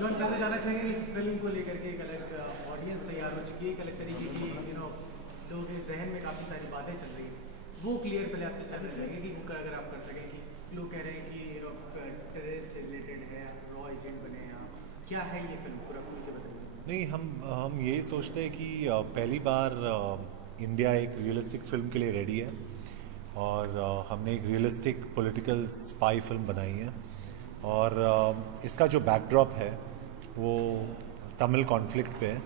John, पहले जाना चाहेंगे इस फिल्म को लेकर के एक अलग ऑडियंस तैयार हो चुकी है, एक अलग तरीके की लोगों के जहन में काफ़ी सारी बातें चल रही है, वो क्लियर पहले आपसे जानना चाहेंगे कि उनका अगर आप कर सकें कि लोग कह रहे हैं कि टेररिस्ट से रिलेटेड है, रॉ एजेंट बने हैं, क्या है ये फिल्म पूरा मुझे बताइए। नहीं, हम यही सोचते हैं कि पहली बार इंडिया एक रियलिस्टिक फिल्म के लिए रेडी है और हमने एक रियलिस्टिक पॉलिटिकल स्पाई फिल्म बनाई है और इसका जो बैकड्रॉप है वो तमिल कॉन्फ्लिक्ट पे है,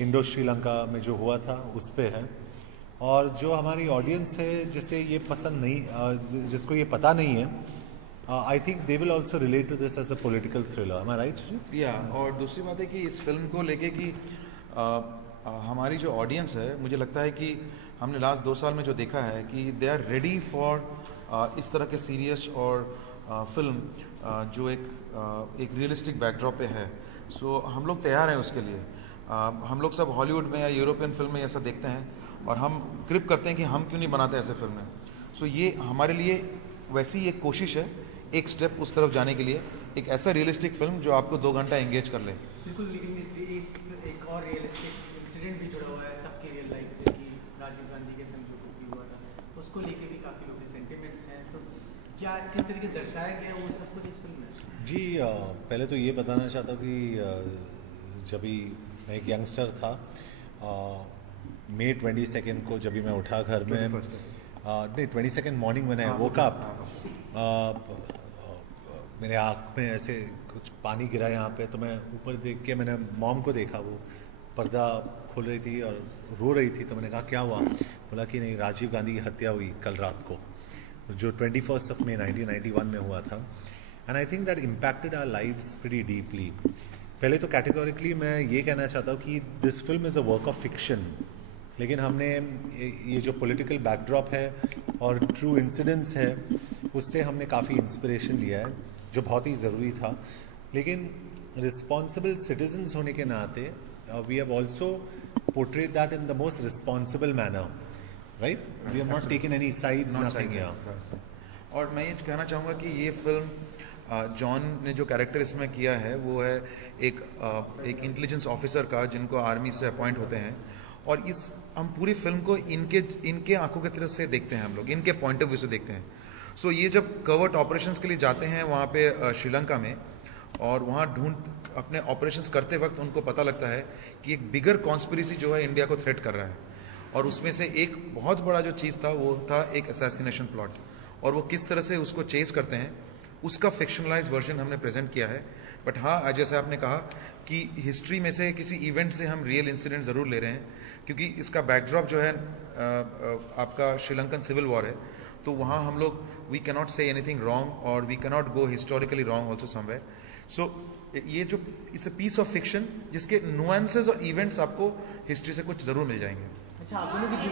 इंडो श्रीलंका में जो हुआ था उस पे है और जो हमारी ऑडियंस है जिसे ये पसंद नहीं, जिसको ये पता नहीं है, I think they will also relate to this as a political thriller. Am I right Sujit? या और दूसरी बात है कि इस फिल्म को लेके कि हमारी जो ऑडियंस है, मुझे लगता है कि हमने लास्ट 2 साल में जो देखा है कि दे आर रेडी फॉर इस तरह के सीरियस और फिल्म जो एक रियलिस्टिक बैकड्रॉप पे है। सो हम लोग तैयार हैं उसके लिए। हम लोग सब हॉलीवुड में या यूरोपियन फिल्म में ऐसा देखते हैं और हम क्रिप करते हैं कि हम क्यों नहीं बनाते ऐसे फिल्में। सो ये हमारे लिए वैसी एक कोशिश है, एक स्टेप उस तरफ जाने के लिए, एक ऐसा रियलिस्टिक फिल्म जो आपको 2 घंटा एंगेज कर ले। बिल्कुल, लेकिन इस एक और रियलिस्टिक इंसिडेंट भी जुड़ा हुआ है सबके रियल लाइफ से कि राजीव गांधी के संग जो कुछ भी हुआ था, उसको लेके भी काफ़ी लोग के सेंटिमेंट्स हैं, तो क्या किस तरीके से दर्शाया गया वो सब कुछ इस फिल्म में? जी, पहले तो ये बताना चाहता हूँ कि जब भी मैं एक यंगस्टर था, मई 22 को जब भी मैं उठा घर में, नहीं 22 मॉर्निंग मैंने वोक अप, मेरे आँख में ऐसे कुछ पानी गिरा यहाँ पे, तो मैं ऊपर देख के मैंने मॉम को देखा, वो पर्दा खोल रही थी और रो रही थी, तो मैंने कहा क्या हुआ? बोला कि नहीं, राजीव गांधी की हत्या हुई कल रात को, जो 21 मई 1991 में हुआ था। And I think that impacted our lives pretty deeply. पहले तो कैटेगोरिकली मैं ये कहना चाहता हूँ कि this film is a work of fiction, लेकिन हमने ये जो पॉलिटिकल बैकड्रॉप है और ट्रू इंसिडेंट्स है, उससे हमने काफ़ी इंस्पिरेशन लिया है, जो बहुत ही ज़रूरी था। लेकिन रिस्पॉन्सिबल सिटीजन्स होने के नाते we have also portrayed that in the most responsible manner, right? We have not taken any sides, nothing here. और मैं ये कहना चाहूँगा कि ये फिल्म जॉन ने जो कैरेक्टर इसमें किया है वो है एक इंटेलिजेंस ऑफिसर का, जिनको आर्मी से अपॉइंट होते हैं, और हम पूरी फिल्म को इनके आंखों की तरफ से देखते हैं, हम लोग इनके पॉइंट ऑफ व्यू से देखते हैं। सो ये जब कवर्ट ऑपरेशंस के लिए जाते हैं वहाँ पे श्रीलंका में, और वहाँ अपने ऑपरेशंस करते वक्त उनको पता लगता है कि एक बिगर कॉन्स्पिरेसी जो है इंडिया को थ्रेट कर रहा है, और उसमें से एक बहुत बड़ा जो चीज़ था वो था एक असैसिनेशन प्लॉट, और वो किस तरह से उसको चेस करते हैं, उसका फिक्शनलाइज वर्जन हमने प्रेजेंट किया है। बट हाँ, जैसे आपने कहा कि हिस्ट्री में से किसी इवेंट से हम रियल इंसिडेंट ज़रूर ले रहे हैं, क्योंकि इसका बैकड्रॉप जो है आपका श्रीलंकन सिविल वॉर है, तो वहाँ हम लोग we cannot say anything wrong और we cannot go historically wrong also somewhere. So ये जो it's a piece of fiction जिसके नुएंसेस और इवेंट्स आपको हिस्ट्री से कुछ ज़रूर मिल जाएंगे। अच्छा, आप दोनों की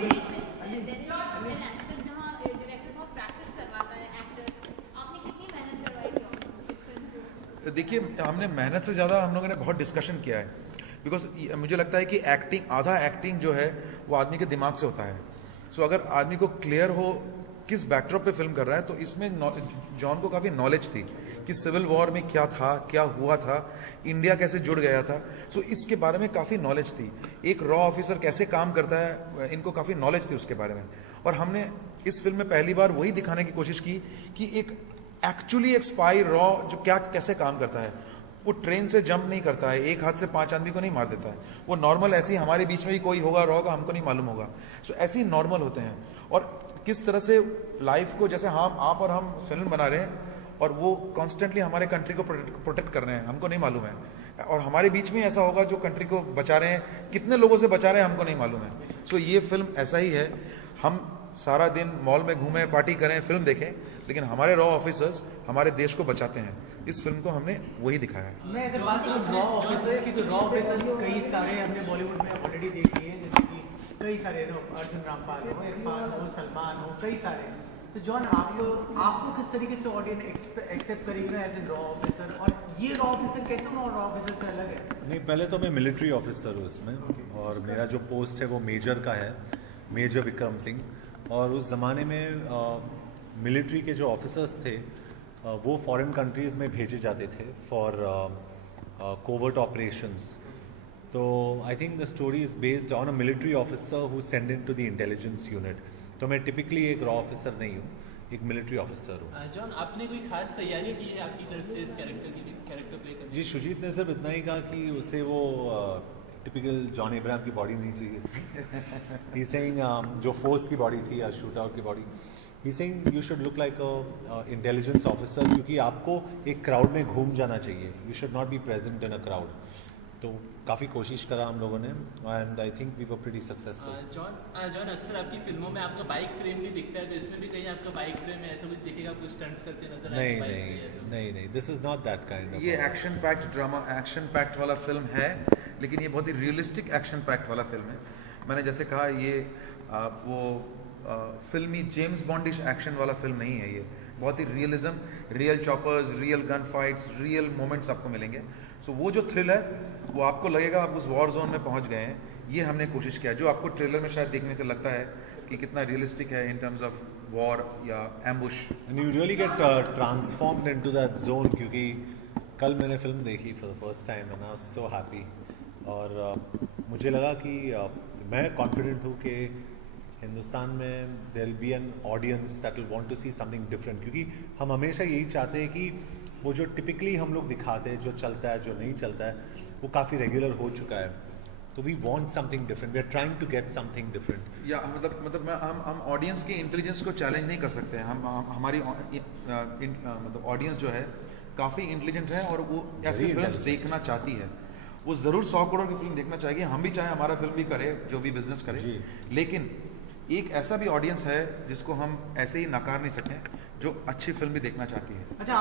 देखिए, हमने मेहनत से ज़्यादा हम लोगों ने बहुत डिस्कशन किया है, बिकॉज मुझे लगता है कि आधा एक्टिंग जो है वो आदमी के दिमाग से होता है। सो अगर आदमी को क्लियर हो किस बैकड्रॉप पे फिल्म कर रहा है, तो इसमें जॉन को काफ़ी नॉलेज थी कि सिविल वॉर में क्या था, क्या हुआ था, इंडिया कैसे जुड़ गया था। सो इसके बारे में काफ़ी नॉलेज थी, एक रॉ ऑफिसर कैसे काम करता है, इनको काफ़ी नॉलेज थी उसके बारे में। और हमने इस फिल्म में पहली बार वही दिखाने की कोशिश की कि एक एक्चुअली एक स्पाई रॉ जो कैसे काम करता है। वो ट्रेन से जंप नहीं करता है, एक हाथ से 5 आदमी को नहीं मार देता है, वो नॉर्मल ऐसे ही हमारे बीच में भी कोई होगा रॉ का, हमको नहीं मालूम होगा। सो ऐसे ही नॉर्मल होते हैं, और किस तरह से लाइफ को, जैसे आप और हम फिल्म बना रहे हैं और वो कॉन्स्टेंटली हमारे कंट्री को प्रोटेक्ट कर रहे हैं, हमको नहीं मालूम है, और हमारे बीच में ऐसा होगा जो कंट्री को बचा रहे हैं, कितने लोगों से बचा रहे हैं हमको नहीं मालूम है। सो ये फिल्म ऐसा ही है, हम सारा दिन मॉल में घूमें, पार्टी करें, फिल्म देखें, लेकिन हमारे रॉ ऑफिसर्स हमारे देश को बचाते हैं। इस फिल्म को हमने वही दिखाया है। मैं अगर बात करूँ रॉ ऑफिसर्स की, तो रॉ ऑफिसर्स कई सारे हमने बॉलीवुड में ऑलरेडी देख लिए हैं, जैसे कि कई सारे अर्जुन रामपाल हो, इरफान हो, सलमान हो, कई सारे। तो जॉन, आपको किस तरीके से ऑडियंस एक्सेप्ट करेगी ना एज ए रॉ ऑफिसर, और ये रॉ ऑफिसर कैसे रॉ ऑफिसर से अलग है? नहीं, पहले तो मैं मिलिट्री ऑफिसर हूँ इसमें, और मेरा जो पोस्ट है वो मेजर का है, मेजर विक्रम सिंह। और उस ज़माने में मिलिट्री के जो ऑफिसर्स थे वो फॉरेन कंट्रीज़ में भेजे जाते थे फॉर कोवर्ट ऑपरेशंस। तो I think the story is based on a military officer who send in to the intelligence unit. तो मैं टिपिकली एक रॉ ऑफिसर नहीं हूँ, एक मिलिट्री ऑफिसर हूँ। जॉन, आपने कोई खास तैयारी की है आपकी तरफ से इस कैरेक्टर प्ले करने जी, शुजीत ने सिर्फ इतना ही कहा कि उसे वो टिपिकल जॉन अब्राहम की बॉडी नहीं चाहिए इसमें। ही सेइंग जो फोर्स की बॉडी थी या शूट आउट की body, he saying you should look like a intelligence officer, क्योंकि आपको एक क्राउड में घूम जाना चाहिए। You should not be present in a crowd. तो काफ़ी कोशिश करा हम लोगों ने, and I think we were pretty successful. John, अक्सर आपकी फिल्मों में आपका बाइक फ्रेम भी दिखता है, तो इसमें भी कहीं आपका बाइक फ्रेम है, ऐसा कुछ दिखेगा, कुछ स्टंट्स करते नजर आए? नहीं, this is not that kind of. ये action packed drama, action packed वाला फिल्म है, लेकिन ये बहुत ही रियलिस्टिक एक्शन पैक्ड वाला फिल्म है। मैंने जैसे कहा, ये वो फिल्मी जेम्स बॉन्डिश एक्शन वाला फिल्म नहीं है। ये बहुत ही realism, real choppers, real gun fights, real moments आपको मिलेंगे। सो वो जो थ्रिल है वो आपको लगेगा आप उस वॉर जोन में पहुंच गए हैं। ये हमने कोशिश किया, जो आपको ट्रेलर में शायद देखने से लगता है कि कितना रियलिस्टिक है इन टर्म्स ऑफ वॉर या ambush. And you really get transformed into that zone, क्योंकि कल मैंने फिल्म देखी for the first time and I was so happy. और मुझे लगा कि मैं कॉन्फिडेंट हूँ कि हिंदुस्तान में there will be an audience that will want to see something different, क्योंकि हम हमेशा यही चाहते हैं कि वो जो टिपिकली हम लोग दिखाते हैं, जो चलता है, जो नहीं चलता है, वो काफ़ी रेगुलर हो चुका है। तो we want something different, we are trying to get something different. या मतलब हम ऑडियंस की इंटेलिजेंस को चैलेंज नहीं कर सकते हैं। हमारी मतलब ऑडियंस जो है काफ़ी इंटेलिजेंट है, और वो ऐसी फिल्म देखना चाहती है। वो ज़रूर 100 करोड़ की फिल्म देखना चाहेगी। हम भी चाहे हमारा फिल्म भी करे, जो भी बिजनेस करे, लेकिन एक ऐसा भी ऑडियंस है जिसको हम ऐसे ही नकार नहीं सकते, जो अच्छी फिल्म भी देखना चाहती है। अच्छा,